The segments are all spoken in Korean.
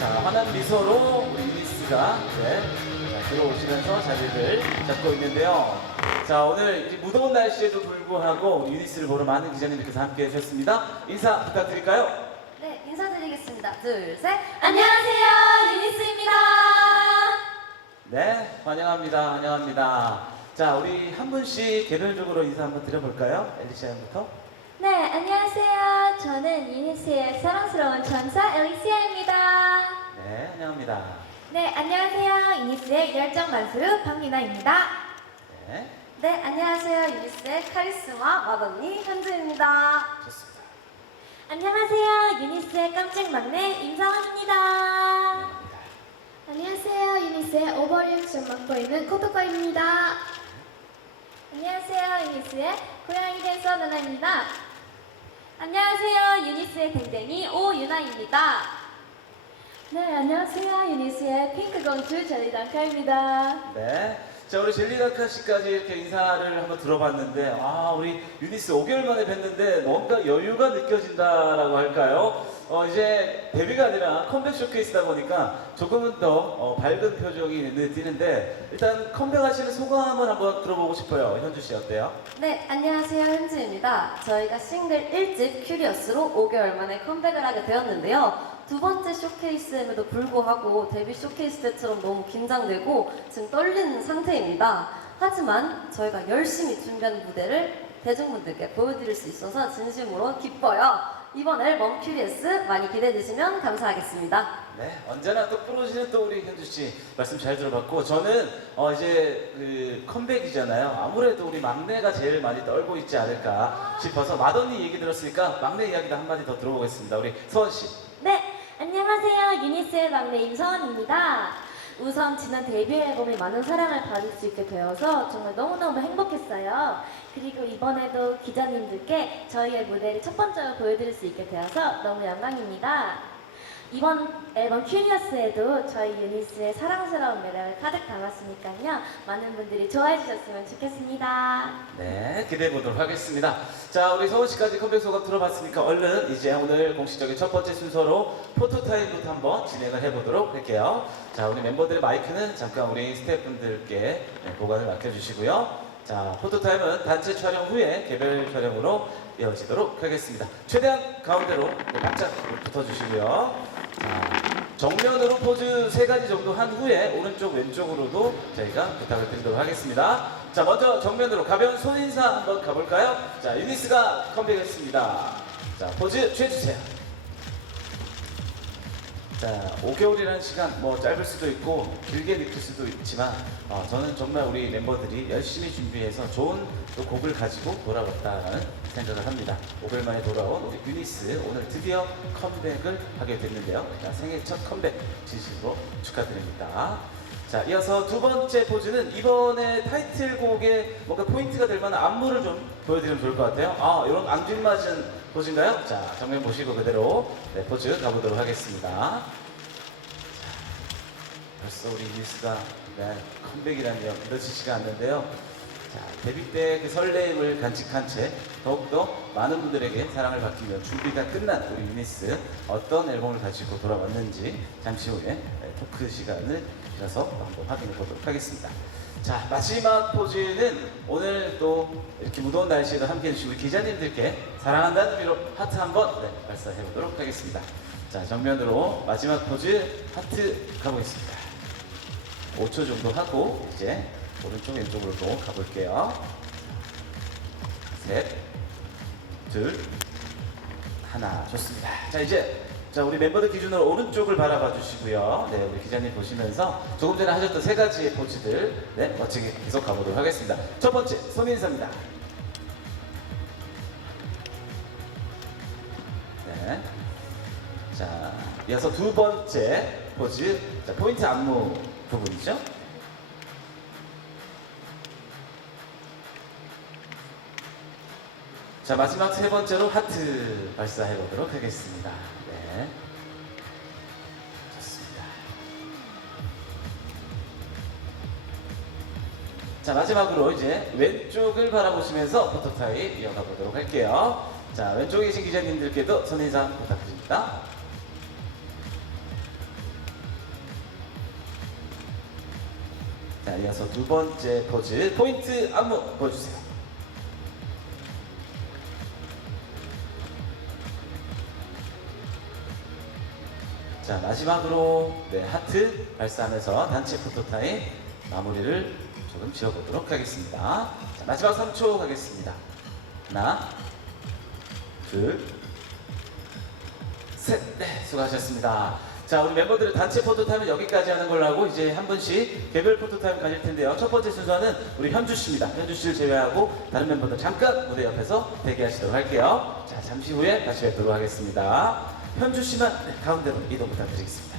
자, 환한 미소로 우리 유니스가 네, 자, 들어오시면서 자리를 잡고 있는데요. 자, 오늘 이 무더운 날씨에도 불구하고 우리 유니스를 보러 많은 기자님들께서 함께 해주셨습니다. 인사 부탁드릴까요? 네, 인사드리겠습니다. 둘, 셋. 안녕하세요, 유니스입니다. 네, 환영합니다. 환영합니다. 자, 우리 한 분씩 개별적으로 인사 한번 드려볼까요? 엘리샤 양부터. 네, 안녕하세요. 저는 유니스의 사랑스러운 전사 엘리시아입니다. 네, 환영합니다. 네, 안녕하세요. 유니스의 열정 만수르 박미나입니다. 네, 네, 안녕하세요. 유니스의 카리스마 맏언니 현주입니다. 좋습니다. 안녕하세요, 유니스의 깜찍 막내. 환영합니다. 안녕하세요. 유니스의 오버리액션 맡고 있는 코토코입니다. 안녕하세요, 유니스의 고양이 댄서 누나입니다. 안녕하세요, 유니스의 댕댕이 오유나입니다. 네, 안녕하세요. 유니스의 핑크 공주 젤리단카입니다. 네. 자, 우리 젤리다카 씨까지 이렇게 인사를 한번 들어봤는데, 아, 우리 유니스 5개월 만에 뵀는데 뭔가 여유가 느껴진다라고 할까요? 어, 이제 데뷔가 아니라 컴백 쇼케이스다 보니까 조금은 더 어, 밝은 표정이 눈에 띄는데, 일단 컴백하시는 소감을 한번 들어보고 싶어요. 현주 씨 어때요? 네, 안녕하세요. 현주입니다. 저희가 싱글 1집 큐리어스로 5개월 만에 컴백을 하게 되었는데요. 두 번째 쇼케이스임에도 불구하고 데뷔 쇼케이스 때처럼 너무 긴장되고 지금 떨리는 상태입니다. 하지만 저희가 열심히 준비한 무대를 대중분들께 보여드릴 수 있어서 진심으로 기뻐요. 이번 앨범 큐리어스 많이 기대해 주시면 감사하겠습니다. 네, 언제나 또 부러지는 또 우리 현주 씨 말씀 잘 들어봤고 저는 어 이제 그 컴백이잖아요. 아무래도 우리 막내가 제일 많이 떨고 있지 않을까 싶어서 맏언니 얘기 들었으니까 막내 이야기도 한마디 더 들어보겠습니다. 우리 서원 씨. 네, 안녕하세요. 유니스의 막내 임서원입니다. 우선 지난 데뷔 앨범이 많은 사랑을 받을 수 있게 되어서 정말 너무너무 행복했어요. 그리고 이번에도 기자님들께 저희의 무대를 첫 번째로 보여드릴 수 있게 되어서 너무 영광입니다. 이번 앨범 큐리어스에도 저희 유니스의 사랑스러운 매력을 가득 담았으니까요. 많은 분들이 좋아해 주셨으면 좋겠습니다. 네, 기대해 보도록 하겠습니다. 자, 우리 서원 씨까지 컴백 소감 들어봤으니까 얼른 이제 오늘 공식적인 첫 번째 순서로 포토타임부터 한번 진행을 해보도록 할게요. 자, 우리 멤버들의 마이크는 잠깐 우리 스태프분들께 네, 보관을 맡겨주시고요. 자, 포토타임은 단체 촬영 후에 개별 촬영으로 이어지도록 하겠습니다. 최대한 가운데로 네, 바짝 붙어주시고요. 자, 정면으로 포즈 세 가지 정도 한 후에 오른쪽 왼쪽으로도 저희가 부탁을 드리도록 하겠습니다. 자, 먼저 정면으로 가벼운 손 인사 한번 가볼까요? 자, 유니스가 컴백했습니다. 자, 포즈 취해주세요. 자, 5개월이라는 시간 뭐 짧을 수도 있고 길게 느낄 수도 있지만 어, 저는 정말 우리 멤버들이 열심히 준비해서 좋은 또 곡을 가지고 돌아왔다는 생각을 합니다. 5개월 만에 돌아온 우리 유니스 오늘 드디어 컴백을 하게 됐는데요. 자, 생애 첫 컴백 진심으로 축하드립니다. 자, 이어서 두 번째 포즈는 이번에 타이틀곡에 뭔가 포인트가 될 만한 안무를 좀 보여드리면 좋을 것 같아요. 아, 이런 앙증맞은 포즈인가요? 자, 정면 보시고 그대로 네, 포즈 가보도록 하겠습니다. 자, 벌써 우리 뉴스가 네, 컴백이라니 며칠치가 않는데요. 자, 데뷔 때 그 설레임을 간직한 채 더욱더 많은 분들에게 사랑을 받기 위한 준비가 끝난 우리 유니스 어떤 앨범을 가지고 돌아왔는지 잠시 후에 네, 토크 시간을 가서 한번 확인해 보도록 하겠습니다. 자, 마지막 포즈는 오늘 또 이렇게 무더운 날씨에도 함께 해 주신 우리 기자님들께 사랑한다는 의미로 하트 한번 네, 발사해 보도록 하겠습니다. 자, 정면으로 마지막 포즈 하트 가보겠습니다. 5초 정도 하고 이제 오른쪽 왼쪽으로 또 가볼게요. 셋, 둘, 하나 좋습니다. 자 이제 자 우리 멤버들 기준으로 오른쪽을 바라봐 주시고요. 네 우리 기자님 보시면서 조금 전에 하셨던 세 가지의 포즈들 네 멋지게 계속 가보도록 하겠습니다. 첫 번째 손 인사입니다. 네. 자 이어서 두 번째 포즈 자 포인트 안무 부분이죠. 자, 마지막 세 번째로 하트 발사해 보도록 하겠습니다. 네. 좋습니다. 자, 마지막으로 이제 왼쪽을 바라보시면서 포토타임 이어가 보도록 할게요. 자, 왼쪽에 계신 기자님들께도 선인상 부탁드립니다. 자, 이어서 두 번째 포즈, 포인트 안무 보여주세요. 자 마지막으로 네, 하트 발사하면서 단체 포토타임 마무리를 조금 지어보도록 하겠습니다. 자, 마지막 3초 가겠습니다. 하나, 둘, 셋. 네, 수고하셨습니다. 자, 우리 멤버들의 단체 포토타임은 여기까지 하는 걸로 하고 이제 한 분씩 개별 포토타임 가질 텐데요. 첫 번째 순서는 우리 현주 씨입니다. 현주 씨를 제외하고 다른 멤버들 잠깐 무대 옆에서 대기하시도록 할게요. 자, 잠시 후에 다시 뵙도록 하겠습니다. 현주 씨만 네, 가운데로 이동 부탁드리겠습니다.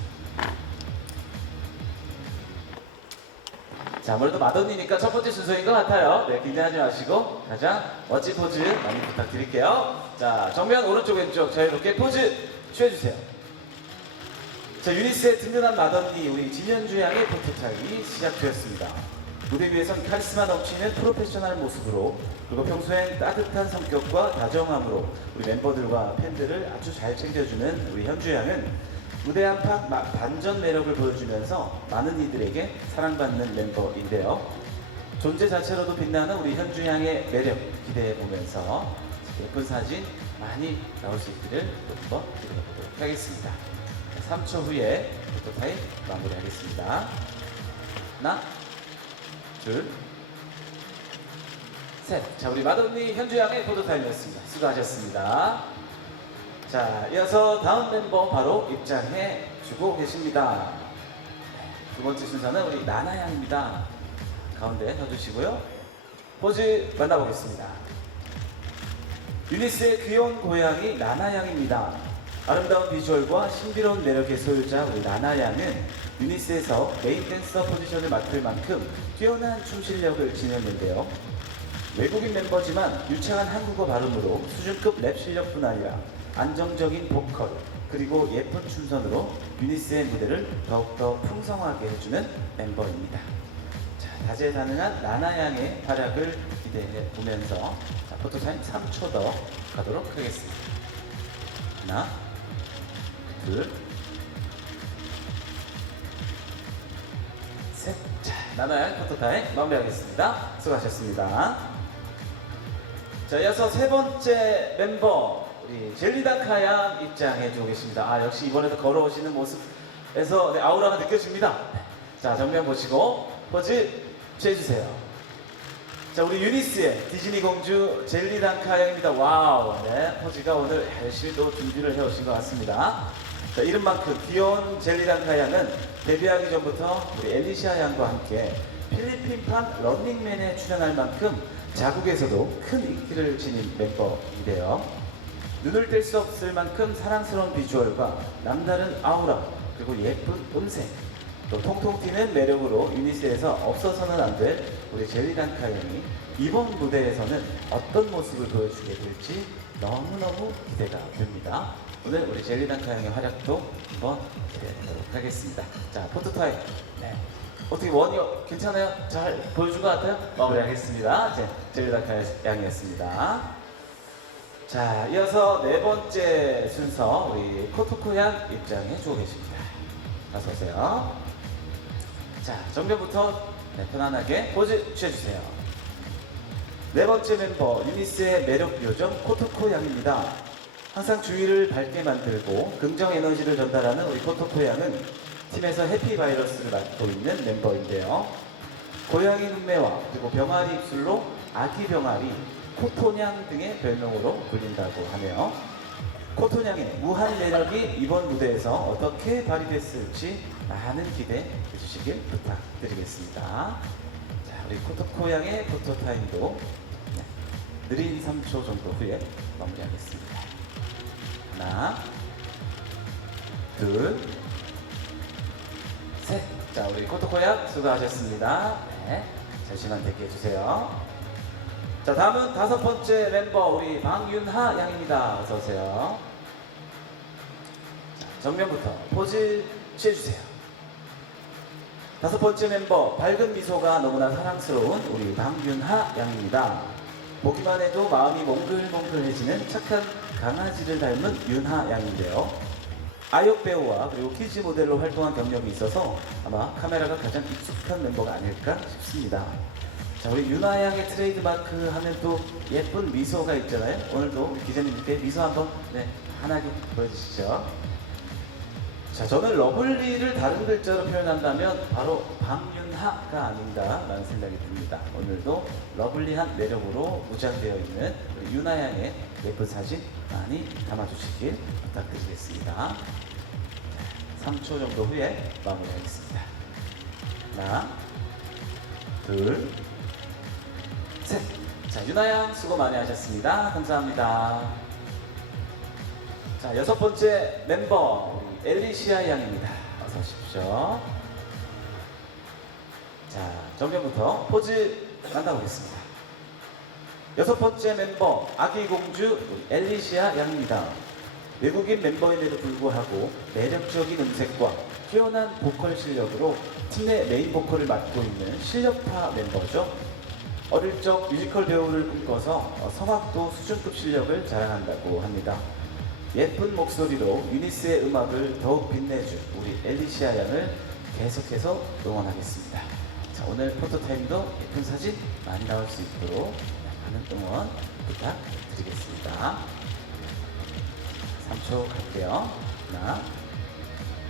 자, 아무래도 마더니니까 첫 번째 순서인 것 같아요. 네, 긴장하지 마시고 가장 멋진 포즈 많이 부탁드릴게요. 자, 정면 오른쪽 왼쪽 자유롭게 포즈 취해주세요. 자, 유니스의 든든한 마더니 우리 진현주 양의 포토타임이 시작되었습니다. 무대 위에선 카리스마 넘치는 프로페셔널 모습으로 그리고 평소엔 따뜻한 성격과 다정함으로 우리 멤버들과 팬들을 아주 잘 챙겨주는 우리 현주 양은 무대 마- 반전 매력을 보여주면서 많은 이들에게 사랑받는 멤버인데요. 존재 자체로도 빛나는 우리 현주 양의 매력 기대해 보면서 예쁜 사진 많이 나올 수 있기를 또 한번 기대해 보도록 하겠습니다. 3초 후에 포토타임 마무리하겠습니다. 하나, 둘, 셋. 자, 우리 마돈니 현주 양의 포토타임이었습니다. 수고하셨습니다. 자, 이어서 다음 멤버 바로 입장해 주고 계십니다. 네, 두 번째 순서는 우리 나나 양입니다. 가운데 서주시고요. 포즈 만나보겠습니다. 유니스의 귀여운 고양이 나나 양입니다. 아름다운 비주얼과 신비로운 매력의 소유자 우리 나나 양은 유니스에서 메인 댄서 포지션을 맡을 만큼 뛰어난 춤 실력을 지녔는데요. 외국인 멤버지만 유창한 한국어 발음으로 수준급 랩 실력뿐 아니라 안정적인 보컬 그리고 예쁜 춤선으로 유니스의 무대를 더욱더 풍성하게 해주는 멤버입니다. 자, 다재다능한 나나양의 활약을 기대해 보면서 자, 포토타임 3초 더 가도록 하겠습니다. 하나, 둘, 셋. 자, 나나양 포토타임 마무리하겠습니다. 수고하셨습니다. 자, 이어서 세 번째 멤버 우리 젤리다카 양 입장해 주고 계십니다. 아, 역시 이번에도 걸어오시는 모습에서 네, 아우라가 느껴집니다. 자, 정면 보시고 포즈 취해주세요. 자, 우리 유니스의 디즈니 공주 젤리다카 양입니다. 와우, 네, 포즈가 오늘 열심히 또 준비를 해오신 것 같습니다. 자, 이름만큼 귀여운 젤리다카 양은 데뷔하기 전부터 우리 엘리시아 양과 함께 필리핀판 런닝맨에 출연할 만큼 자국에서도 큰 인기를 지닌 멤버인데요. 눈을 뗄 수 없을 만큼 사랑스러운 비주얼과 남다른 아우라 그리고 예쁜 음색 또 통통 튀는 매력으로 유니스에서 없어서는 안 될 우리 젤리단카 형이 이번 무대에서는 어떤 모습을 보여주게 될지 너무너무 기대가 됩니다. 오늘 우리 젤리단카 형의 활약도 한번 기대해보도록 하겠습니다. 자, 포토타임. 네. 어떻게 원이 괜찮아요? 잘 보여준 것 같아요? 마무리하겠습니다. 제 젤리단카 양이었습니다. 자, 이어서 네 번째 순서 우리 코토코 양 입장해 주고 계십니다. 어서 오세요. 자, 정면부터 네, 편안하게 포즈 취해주세요. 네 번째 멤버 유니스의 매력 요정 코토코 양입니다. 항상 주위를 밝게 만들고 긍정 에너지를 전달하는 우리 코토코 양은 팀에서 해피 바이러스를 맡고 있는 멤버인데요. 고양이 눈매와 그리고 병아리 입술로 아기 병아리, 코토냥 등의 별명으로 불린다고 하네요. 코토냥의 무한 매력이 이번 무대에서 어떻게 발휘됐을지 많은 기대해 주시길 부탁드리겠습니다. 자, 우리 코토코양의 포토타임도 네, 느린 3초 정도 후에 마무리하겠습니다. 둘, 셋. 자, 우리 코토코양 수고하셨습니다. 네, 잠시만 대기해 주세요. 자, 다음은 다섯 번째 멤버 우리 방윤하 양입니다. 어서 오세요. 자, 정면부터 포즈 취해 주세요. 다섯 번째 멤버 밝은 미소가 너무나 사랑스러운 우리 방윤하 양입니다. 보기만 해도 마음이 몽글몽글해지는 착한 강아지를 닮은 윤하 양인데요. 아역 배우와 그리고 키즈 모델로 활동한 경력이 있어서 아마 카메라가 가장 익숙한 멤버가 아닐까 싶습니다. 자, 우리 유나 양의 트레이드 마크 하면 또 예쁜 미소가 있잖아요. 오늘도 기자님께 미소 한번 네, 환하게 보여주시죠. 자, 저는 러블리를 다른 글자로 표현한다면 바로 박윤하가 아닌가라는 생각이 듭니다. 오늘도 러블리한 매력으로 무장되어 있는 우리 유나 양의 예쁜 사진 많이 담아주시길 부탁드리겠습니다. 3초 정도 후에 마무리하겠습니다. 하나, 둘, 셋. 자, 유나 양 수고 많이 하셨습니다. 감사합니다. 자, 여섯 번째 멤버 엘리시아 양입니다. 어서 오십시오. 자, 정면부터 포즈 만나보겠습니다. 여섯 번째 멤버 아기 공주 엘리시아 양입니다. 외국인 멤버임에도 불구하고 매력적인 음색과 뛰어난 보컬 실력으로 팀 내 메인 보컬을 맡고 있는 실력파 멤버죠. 어릴 적 뮤지컬 배우를 꿈꿔서 어, 성악도 수준급 실력을 자랑한다고 합니다. 예쁜 목소리로 유니스의 음악을 더욱 빛내준 우리 엘리시아 양을 계속해서 응원하겠습니다. 자, 오늘 포토타임도 예쁜 사진 많이 나올 수 있도록 많은 응원 부탁드리겠습니다. 3초 갈게요. 하나,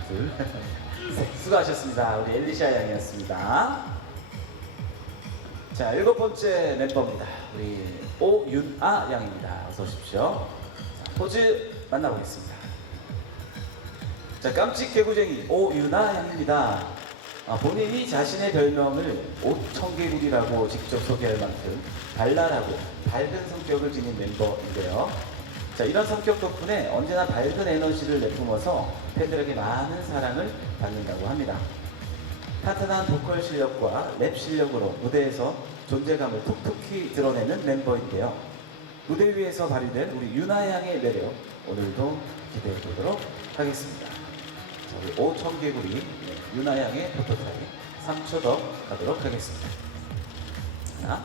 둘, 셋. 수고하셨습니다. 우리 엘리시아 양이었습니다. 자, 일곱 번째 멤버입니다. 우리 오윤아 양입니다. 어서 오십시오. 자, 포즈 만나보겠습니다. 자, 깜찍 개구쟁이 오윤아 양입니다. 아, 본인이 자신의 별명을 오청개구리라고 직접 소개할 만큼 발랄하고 밝은 성격을 지닌 멤버인데요. 자, 이런 성격 덕분에 언제나 밝은 에너지를 내뿜어서 팬들에게 많은 사랑을 받는다고 합니다. 탄탄한 보컬 실력과 랩 실력으로 무대에서 존재감을 톡톡히 드러내는 멤버인데요. 무대 위에서 발휘된 우리 유나 양의 매력 오늘도 기대해 보도록 하겠습니다. 자, 우리 오청개구리 네, 유나 양의 포토타임 3초 더 가도록 하겠습니다. 하나,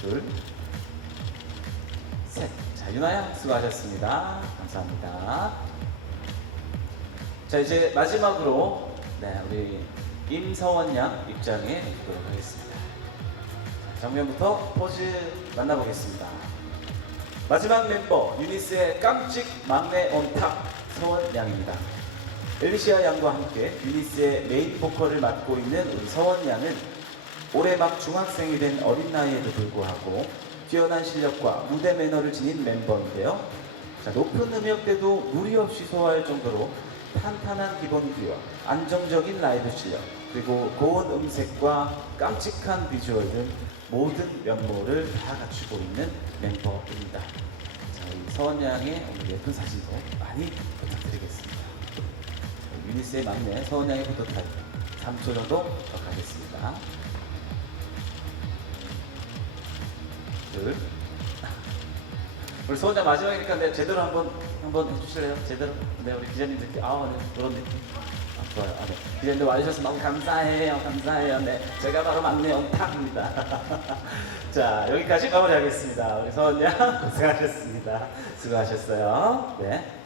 둘, 셋. 자, 유나 양 수고하셨습니다. 감사합니다. 자 이제 마지막으로 네 우리 임서원 양 입장해 보도록 하겠습니다. 자, 정면부터 포즈 만나보겠습니다. 마지막 멤버 유니스의 깜찍 막내 온탑 서원 양입니다. 엘리시아 양과 함께 유니스의 메인 보컬을 맡고 있는 우리 서원 양은 올해 막 중학생이 된 어린 나이에도 불구하고 뛰어난 실력과 무대 매너를 지닌 멤버인데요. 자, 높은 음역대도 무리 없이 소화할 정도로 탄탄한 기본 기와 안정적인 라이브 실력, 그리고 고운 음색과 깜찍한 비주얼 등 모든 면모를 다 갖추고 있는 멤버입니다. 자, 우리 서원 양의 오늘 예쁜 사진도 많이 부탁드리겠습니다. 유니스의 막내 서원 양의 포토타임 3초 정도 더 가겠습니다. 둘. 우리 소원장 마지막이니까 네, 제대로 한번 한번 해주실래요? 제대로? 네 우리 기자님들께 아 네, 그런 느낌. 아 좋아요. 아, 네. 기자님들 와주셔서 너무 감사해요. 감사해요. 네 제가 바로 막내 온탁입니다. 자 여기까지 마무리하겠습니다. 우리 서원장 고생하셨습니다. 수고하셨어요. 네.